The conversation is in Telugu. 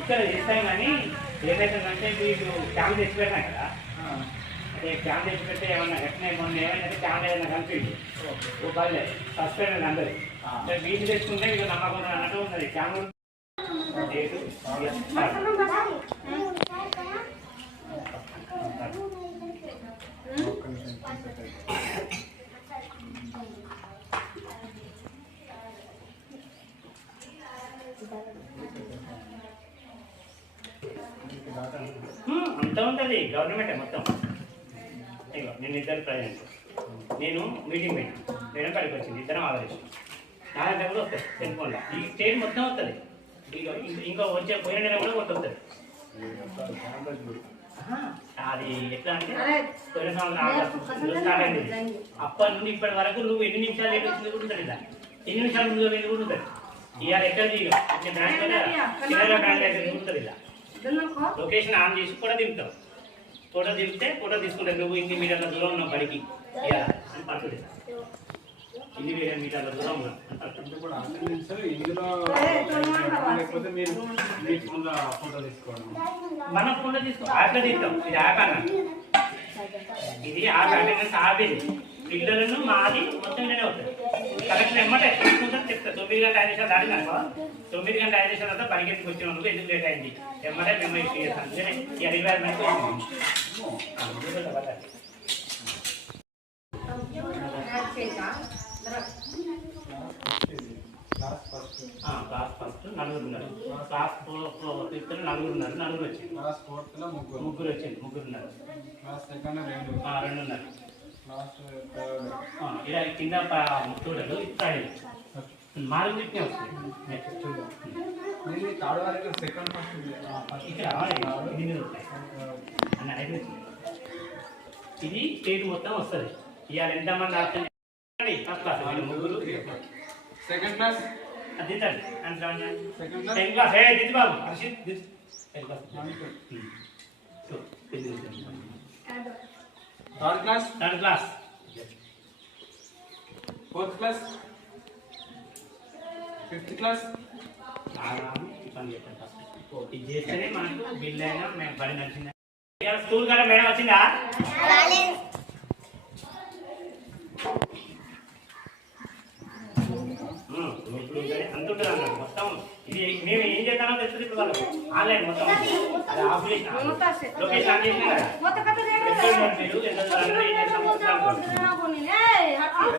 ఇక్కడ చేస్తాం కానీ ఏదైతుందంటే మీకు క్యామ్ తెచ్చి పెట్టాం కదా, అదే క్యామ్ తెచ్చి పెడితే ఏమన్నా ఎట్లా మొన్న ఏమైనా క్యామ్ ఏదైనా కనిపించింది ఓ పర్లేదు సస్పెండ్ అందరు వీటి తెచ్చుకుంటే మీకు నమ్మకం అన్నట్టు ఉన్నది క్యామ్ అంత ఉంటుంది గవర్నమెంటే మొత్తం. నేను ఇద్దరు ప్రజెంట్ నేను మీటింగ్ పోయినా మేడం కాడికి వచ్చింది, ఇద్దరం ఆదరించాం. నా దగ్గర కూడా వస్తుంది సెల్ ఫోన్లో ఈ స్టేట్ మొత్తం వస్తుంది. ఇంకా వచ్చే పోయిన నెల కూడా వస్తుంది. అది ఎట్లా అంటే పోయిన సంవత్సరం స్టార్ట్ అయింది. అప్పటి నుండి ఇప్పటి వరకు నువ్వు ఎన్ని నిమిషాలు లేట్ వచ్చింది కూడా ఉంటుంది, ఇలా ఎన్ని నిమిషాలు ముందు వెళ్ళి కూడా ఉంటుంది. ఇవాళ ఎక్కడ దిగు బ్రాంచ్ బ్రాంచ్ అయితే ఉంటుంది. ఇలా లొకేషన్ ఆన్ చేసి ఫోటో దిగుతావు. ఫోటో దిగితే ఫోటో తీసుకుంటావు. నువ్వు ఇన్ని మీటర్ల దూరం ఉన్నావు బడికి అని పడుతుంది. ఇన్ని వేరే మీటర్ల దూరం ఉన్నావు మనం ఫోటో తీసుకో. యాప్లో తీస్తాం. ఇది యాప్ అన్న, ఇది యాప్ అటెండెన్స్ ఆపేది. పిల్లలను మాది మొత్తం ఇలానే అవుతుంది. కలెక్షన్ ఎమ్మటే తీసుకుంటారు చెప్తారు. 9 గంటల 5 నిమిషాలు దాటినాక 9 గంటల 5 నిమిషాల తర్వాత పరిగెత్తుకు వచ్చినందుకు ఎందుకు లేట్ అయింది ఎమ్మటే మేము ఇష్యూ చేస్తాం. ఈ రిక్వైర్మెంట్ క్లాస్ ఫస్ట్ నలుగురు ఉన్నారు. క్లాస్ 5th నలుగురు ఉన్నారు. నలుగురు వచ్చింది. ముగ్గురు వచ్చింది. ముగ్గురు ఉన్నారు. 2 ఉన్నారు. ఇలా కింద చూడదు ఇస్తాడు. 4 వస్తుంది. ఇక్కడ ఇది స్టేట్ మొత్తం వస్తుంది. ఇవాళ ఎంతమంది ఆప్షన్ ఫస్ట్ క్లాస్ ముగ్గురు, సెకండ్ క్లాస్ దిద్దండి. సెకండ్ క్లాస్ దిద్దు బాబు Harshit third class fourth class fifth class. ఇది చేస్తేనే మనకు బిల్ అయినా మేము పని నచ్చింది. స్కూల్ కాడ మేడం వచ్చిందా? అంతుంటుంది అన్నట్టు మొత్తం. ఇది మేము ఏం చేస్తామో తెలుస్తుంది. ఇప్పుడు వాళ్ళు ఆన్లైన్ మొత్తం లొకేషన్ ఆన్ చేసినా కదా.